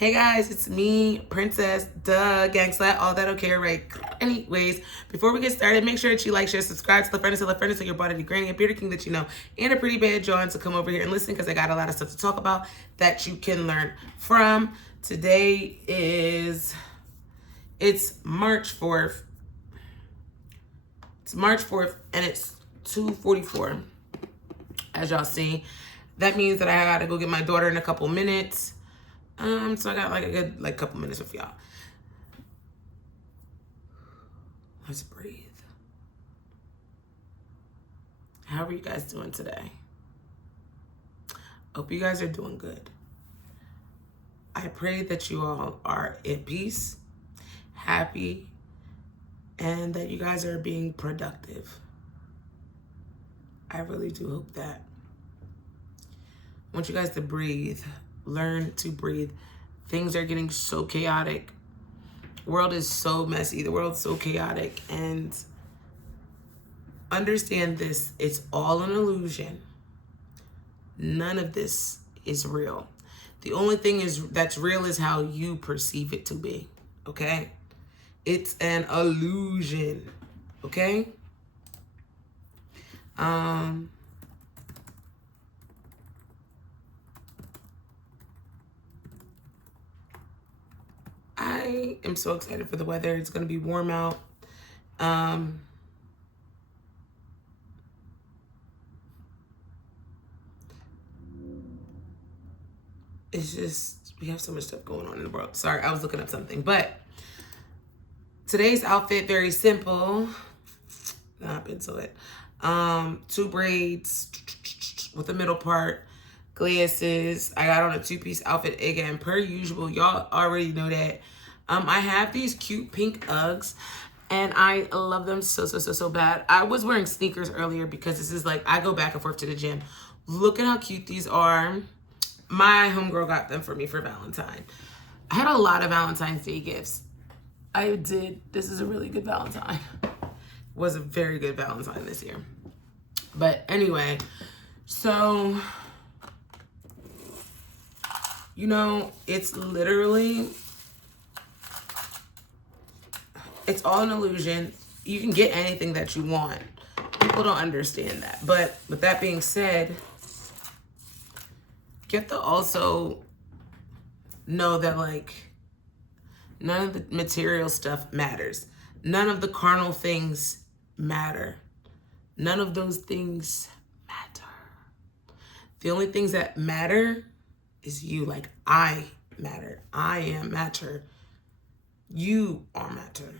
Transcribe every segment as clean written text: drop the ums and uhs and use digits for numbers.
Hey guys, it's me, Princess, Gangslat, all that okay, right? Anyways, before we get started, make sure that you like, share, subscribe to the friends so your body, granny, a bearded king that you know, and a pretty bad John to come over here and listen because I got a lot of stuff to talk about that you can learn from. Today it's March 4th. It's March 4th and it's 2:44, as y'all see. That means that I gotta go get my daughter in a couple minutes. So I got like a good couple minutes with y'all. Let's breathe. How are you guys doing today? Hope you guys are doing good. I pray that you all are at peace, happy, and that you guys are being productive. I really do hope that. I want you guys to breathe. Learn to breathe. Things are getting so chaotic. The world is so messy. The world's so chaotic. And understand this, it's all an illusion. None of this is real. The only thing that's real is how you perceive it to be. Okay? It's an illusion. Okay? I am so excited for the weather. It's going to be warm out. It's just, we have so much stuff going on in the world. Sorry, I was looking up something. But today's outfit, very simple. Not into it. 2 braids with the middle part. Glasses. I got on a 2-piece outfit again, per usual. Y'all already know that. I have these cute pink Uggs, and I love them so bad. I was wearing sneakers earlier because this is like, I go back and forth to the gym. Look at how cute these are. My homegirl got them for me for Valentine. I had a lot of Valentine's Day gifts. I did. This is a really good Valentine. Was a very good Valentine this year. But anyway, so, you know, it's literally, it's all an illusion. You can get anything that you want. People don't understand that. But with that being said, you have to also know that, like, none of the material stuff matters. None of the carnal things matter. None of those things matter. The only things that matter is you. Like, I matter. I am matter. You are matter.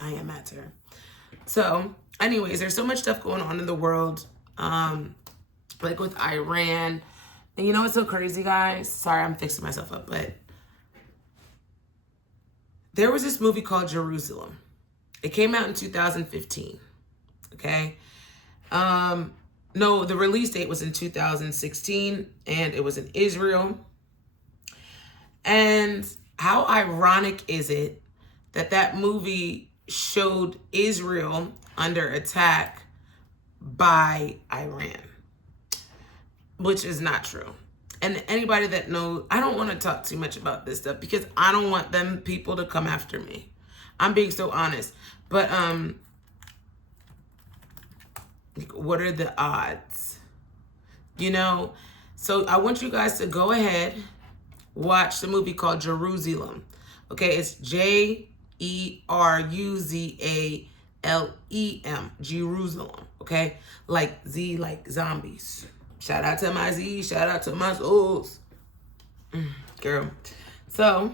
I am matter. So, anyways, there's so much stuff going on in the world. Like with Iran. And you know what's so crazy, guys? Sorry, I'm fixing myself up, but there was this movie called JeruZALEM. It came out in 2015, okay? No, the release date was in 2016, and it was in Israel. And how ironic is it that that movie showed Israel under attack by Iran? Which is not true. And anybody that knows, I don't want to talk too much about this stuff because I don't want them people to come after me. I'm being so honest. But what are the odds? You know? So I want you guys to go ahead, watch the movie called JeruZALEM. Okay, it's JeruZALEM. JeruZALEM. Okay? Like Z, like zombies. Shout out to my Z, shout out to my souls. Girl. So,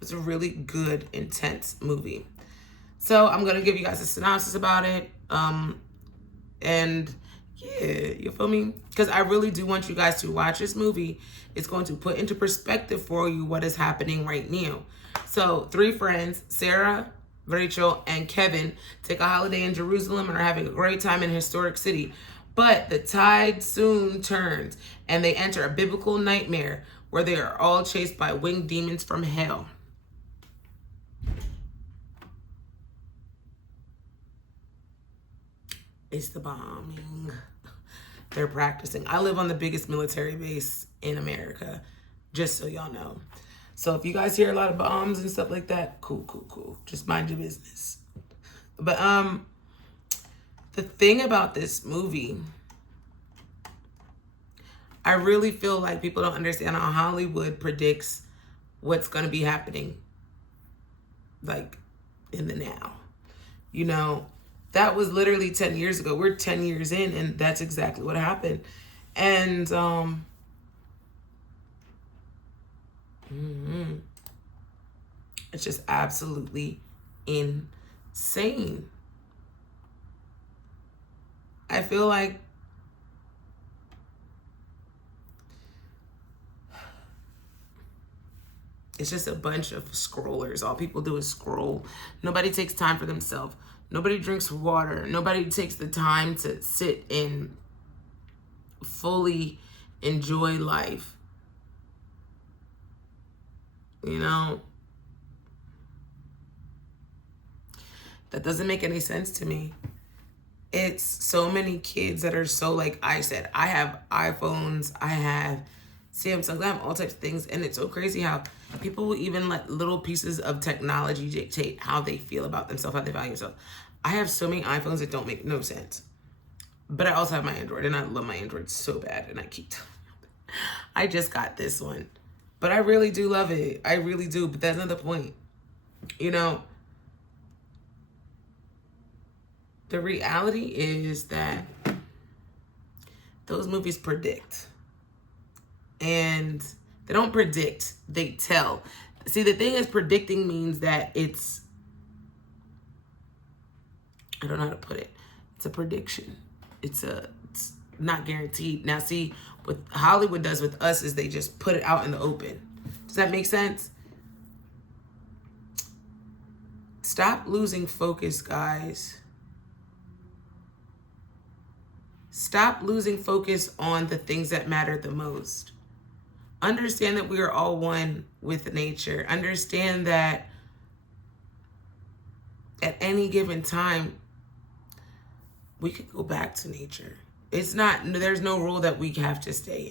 it's a really good, intense movie. So, I'm going to give you guys a synopsis about it. And, yeah, you feel me? Because I really do want you guys to watch this movie. It's going to put into perspective for you what is happening right now. So, 3 friends, Sarah, Rachel, and Kevin, take a holiday in Jerusalem and are having a great time in a historic city. But the tide soon turns, and they enter a biblical nightmare where they are all chased by winged demons from hell. It's the bombing. They're practicing. I live on the biggest military base in America, just so y'all know. So if you guys hear a lot of bombs and stuff like that, cool. Just mind your business. But the thing about this movie, I really feel like people don't understand how Hollywood predicts what's going to be happening, like, in the now. You know, that was literally 10 years ago. We're 10 years in, and that's exactly what happened. And it's just absolutely insane. I feel like it's just a bunch of scrollers. All people do is scroll. Nobody takes time for themselves. Nobody drinks water. Nobody takes the time to sit and fully enjoy life. You know? That doesn't make any sense to me. It's so many kids that are so, like I said, I have iPhones, I have Samsung, I have all types of things, and it's so crazy how people will even let little pieces of technology dictate how they feel about themselves, how they value themselves. I have so many iPhones that don't make no sense. But I also have my Android, and I love my Android so bad, and I keep telling you. I just got this one. But I really do love it. I really do, but that's not the point. You know, the reality is that those movies predict. And they don't predict, they tell. See, the thing is, predicting means that it's, I don't know how to put it. It's a prediction. It's not guaranteed. Now, see, what Hollywood does with us is they just put it out in the open. Does that make sense? Stop losing focus, guys. Stop losing focus on the things that matter the most. Understand that we are all one with nature. Understand that at any given time, we could go back to nature. It's not, there's no rule that we have to stay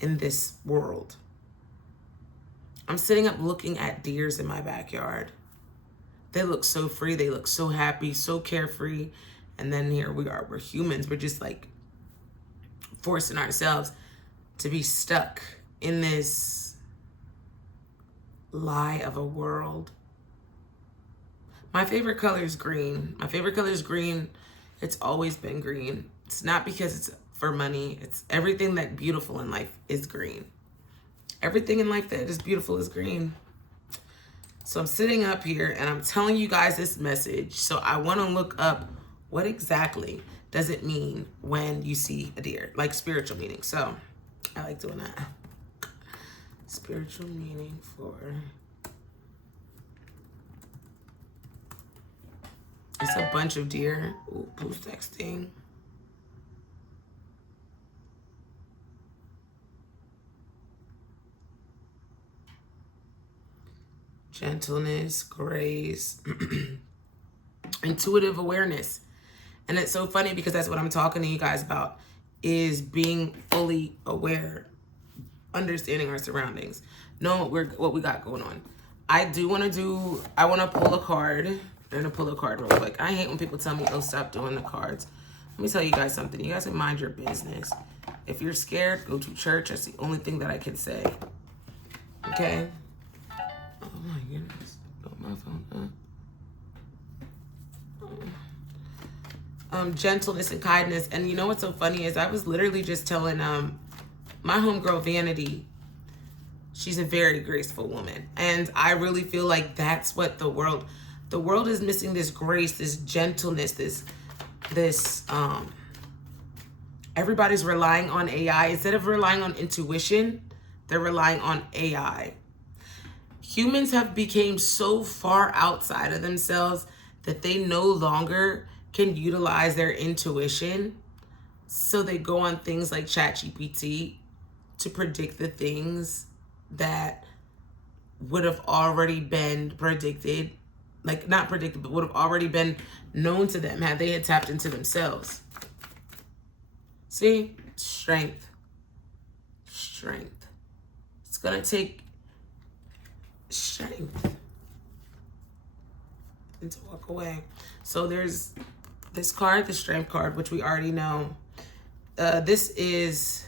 in this world. I'm sitting up looking at deers in my backyard. They look so free. They look so happy, so carefree. And then here we are, we're humans. We're just like forcing ourselves to be stuck in this lie of a world. My favorite color is green. My favorite color is green. It's always been green. It's not because it's for money. It's everything that beautiful in life is green. Everything in life that is beautiful is green. So I'm sitting up here and I'm telling you guys this message. So I want to look up what exactly does it mean when you see a deer, like spiritual meaning. So I like doing that. Spiritual meaning for, it's a bunch of deer. Ooh, who's texting? Gentleness, grace, intuitive awareness. And it's so funny because that's what I'm talking to you guys about, is being fully aware, understanding our surroundings, knowing what we got going on. I want to pull a card. I'm going to pull a card real quick. I hate when people tell me, oh, stop doing the cards. Let me tell you guys something. You guys can mind your business. If you're scared, go to church. That's the only thing that I can say. Okay? Oh my goodness. Got my phone up. Gentleness and kindness. And you know what's so funny is I was literally just telling my homegirl Vanity, she's a very graceful woman. And I really feel like that's what the world is missing, this grace, this gentleness, this everybody's relying on AI. Instead of relying on intuition, they're relying on AI. Humans have become so far outside of themselves that they no longer can utilize their intuition. So they go on things like ChatGPT to predict the things that would have already been predicted, like not predicted, but would have already been known to them had they had tapped into themselves. See? Strength. strength. It's going to take strength and to walk away. So there's this card, the strength card, which we already know. This is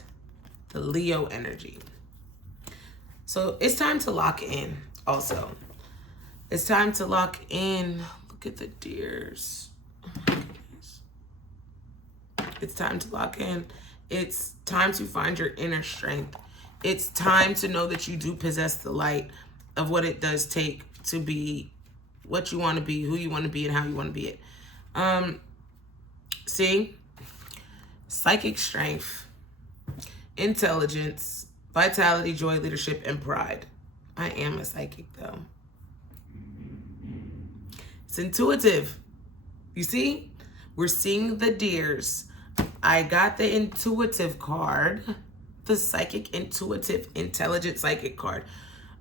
the Leo energy. So it's time to lock in also. It's time to lock in. Look at the deers. Oh my goodness. It's time to lock in. It's time to find your inner strength. It's time to know that you do possess the light of what it does take to be what you want to be, who you want to be, and how you want to be it. See? Psychic strength, intelligence, vitality, joy, leadership, and pride. I am a psychic, though. It's intuitive. You see? We're seeing the deers. I got the intuitive card, the psychic, intuitive, intelligent psychic card.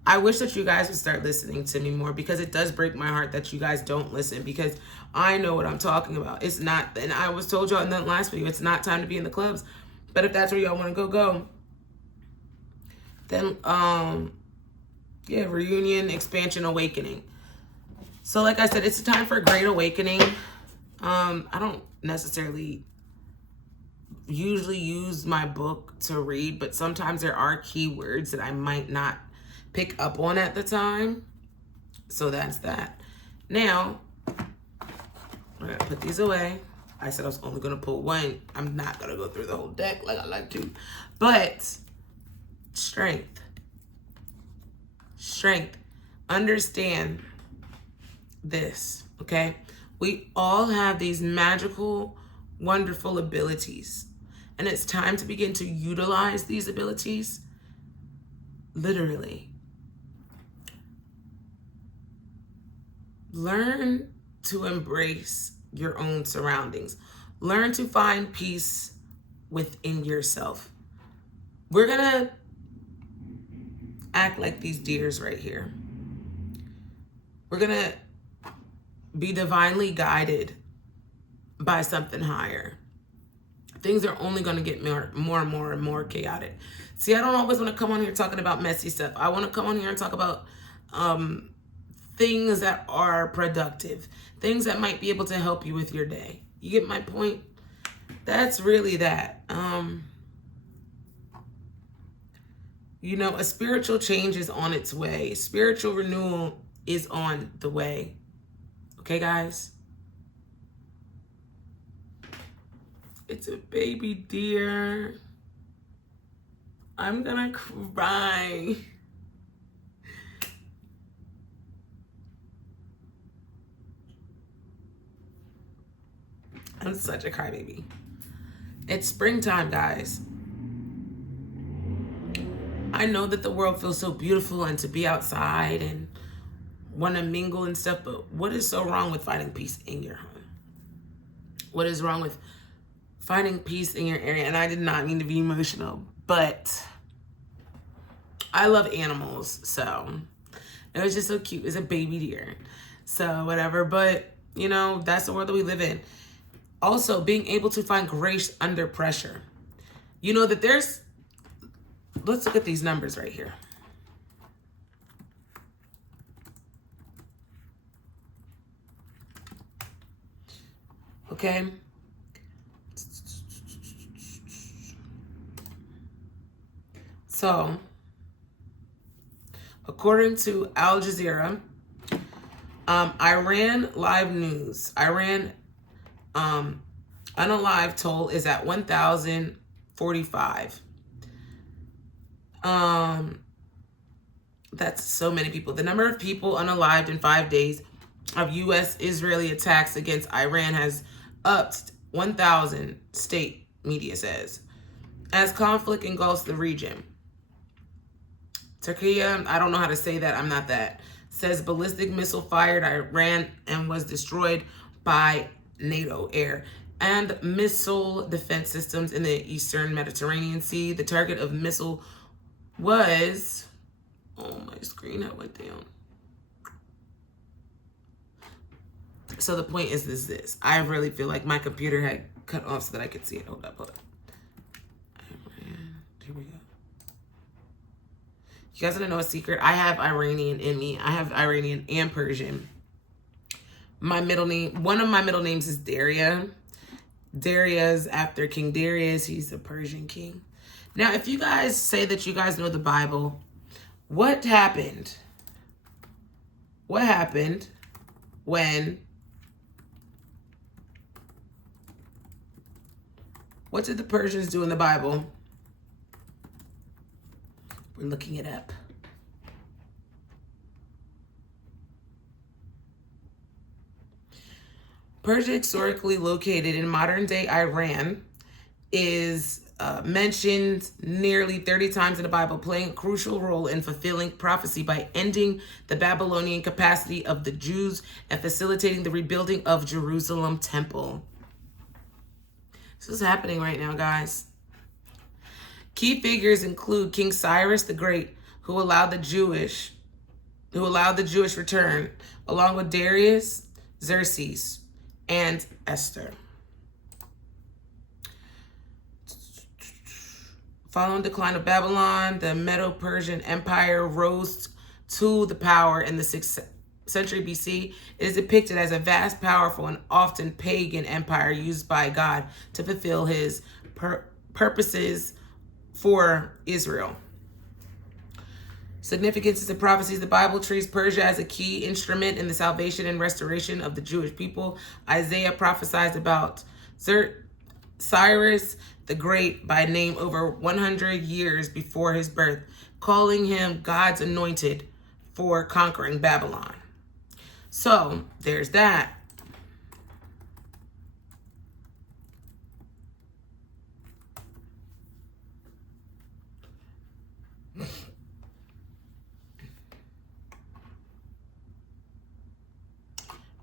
I wish that you guys would start listening to me more, because it does break my heart that you guys don't listen, because I know what I'm talking about. It's not, and I was told y'all in the last video, it's not time to be in the clubs. But if that's where y'all want to go. Then, yeah, reunion, expansion, awakening. So like I said, it's a time for a great awakening. I don't necessarily usually use my book to read, but sometimes there are keywords that I might not pick up on at the time. So that's that. Now, we're gonna put these away. I said I was only gonna pull one. I'm not gonna go through the whole deck like I like to. But strength. Strength. Understand this, okay? We all have these magical, wonderful abilities. And it's time to begin to utilize these abilities. Literally. Learn to embrace your own surroundings. Learn to find peace within yourself. We're gonna act like these deers right here. We're gonna be divinely guided by something higher. Things are only gonna get more and more chaotic. See, I don't always want to come on here talking about messy stuff. I want to come on here and talk about things that are productive, things that might be able to help you with your day. You get my point? That's really that. You know, a spiritual change is on its way. Spiritual renewal is on the way. Okay, guys? It's a baby deer. I'm gonna cry. I'm such a crybaby. It's springtime, guys. I know that the world feels so beautiful and to be outside and want to mingle and stuff, but what is so wrong with finding peace in your home? What is wrong with finding peace in your area? And I did not mean to be emotional, but I love animals, so it was just so cute. It's a baby deer, so whatever. But, you know, that's the world that we live in. Also, being able to find grace under pressure. You know that there's, let's look at these numbers right here. Okay. So, according to Al Jazeera, Iran live news. Iran unalive toll is at 1,045. That's so many people. The number of people unalived in 5 days of U.S.-Israeli attacks against Iran has upped 1,000, state media says, as conflict engulfs the region. Turkey, I don't know how to say that, I'm not that, says ballistic missile fired Iran and was destroyed by NATO air and missile defense systems in the Eastern Mediterranean Sea. The target of missile was, oh, my screen had went down. So the point is this. I really feel like my computer had cut off so that I could see it. Hold up. Here we go. You guys want to know a secret? I have Iranian in me. I have Iranian and Persian. My middle name, one of my middle names is Daria. Darius after King Darius. He's a Persian king. Now, if you guys say that you guys know the Bible, what happened? What happened when... What did the Persians do in the Bible? We're looking it up. Persia, historically located in modern-day Iran, is mentioned nearly 30 times in the Bible, playing a crucial role in fulfilling prophecy by ending the Babylonian capacity of the Jews and facilitating the rebuilding of Jerusalem temple. This is happening right now, guys. Key figures include King Cyrus the Great, who allowed the Jewish return, along with Darius, Xerxes, and Esther. Following the decline of Babylon, the Medo-Persian Empire rose to the power in the 6th century BC. It is depicted as a vast, powerful, and often pagan empire used by God to fulfill his purposes for Israel. Significance of prophecies. The Bible treats Persia as a key instrument in the salvation and restoration of the Jewish people. Isaiah prophesied about Cyrus the Great by name over 100 years before his birth, calling him God's anointed for conquering Babylon. So there's that.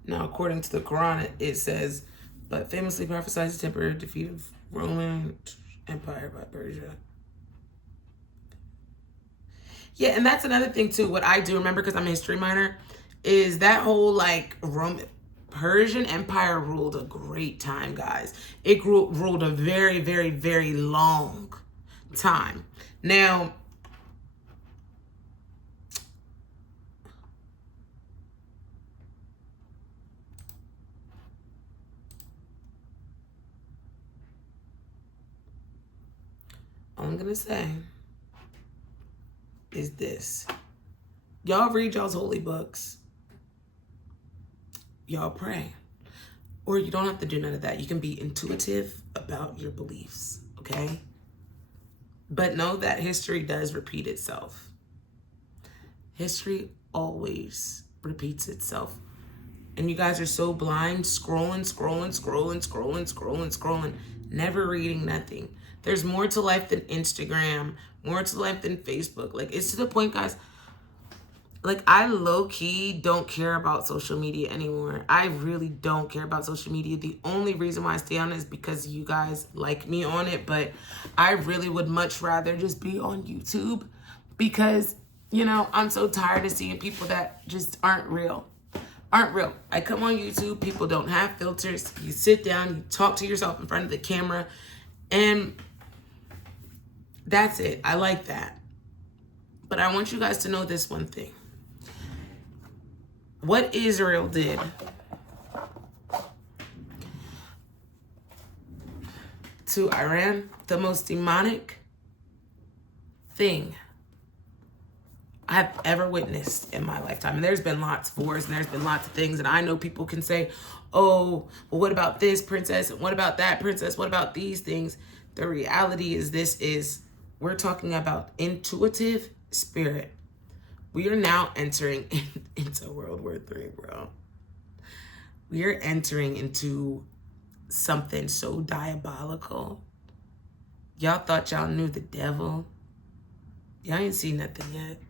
Now, according to the Quran, it says, but famously prophesies the temporary defeat of Roman Empire by Persia. Yeah, and that's another thing too. What I do remember, because I'm a history minor, is that whole like Persian Empire ruled a great time, guys. It ruled a very, very, very long time. Now, all I'm gonna say is this. Y'all read y'all's holy books. Y'all pray. Or you don't have to do none of that. You can be intuitive about your beliefs, okay? But know that history does repeat itself. History always repeats itself. And you guys are so blind, scrolling, never reading nothing. There's more to life than Instagram, more to life than Facebook. Like, it's to the point, guys, like, I low-key don't care about social media anymore. I really don't care about social media. The only reason why I stay on it is because you guys like me on it, but I really would much rather just be on YouTube because, you know, I'm so tired of seeing people that just aren't real. I come on YouTube, people don't have filters. You sit down, you talk to yourself in front of the camera, and that's it. I like that. But I want you guys to know this one thing. What Israel did to Iran, the most demonic thing I've ever witnessed in my lifetime. And there's been lots of wars and there's been lots of things. And I know people can say, oh, well, what about this, princess? And what about that, princess? What about these things? The reality is we're talking about intuitive spirit. We are now entering into World War III, bro. We are entering into something so diabolical. Y'all thought y'all knew the devil. Y'all ain't seen nothing yet.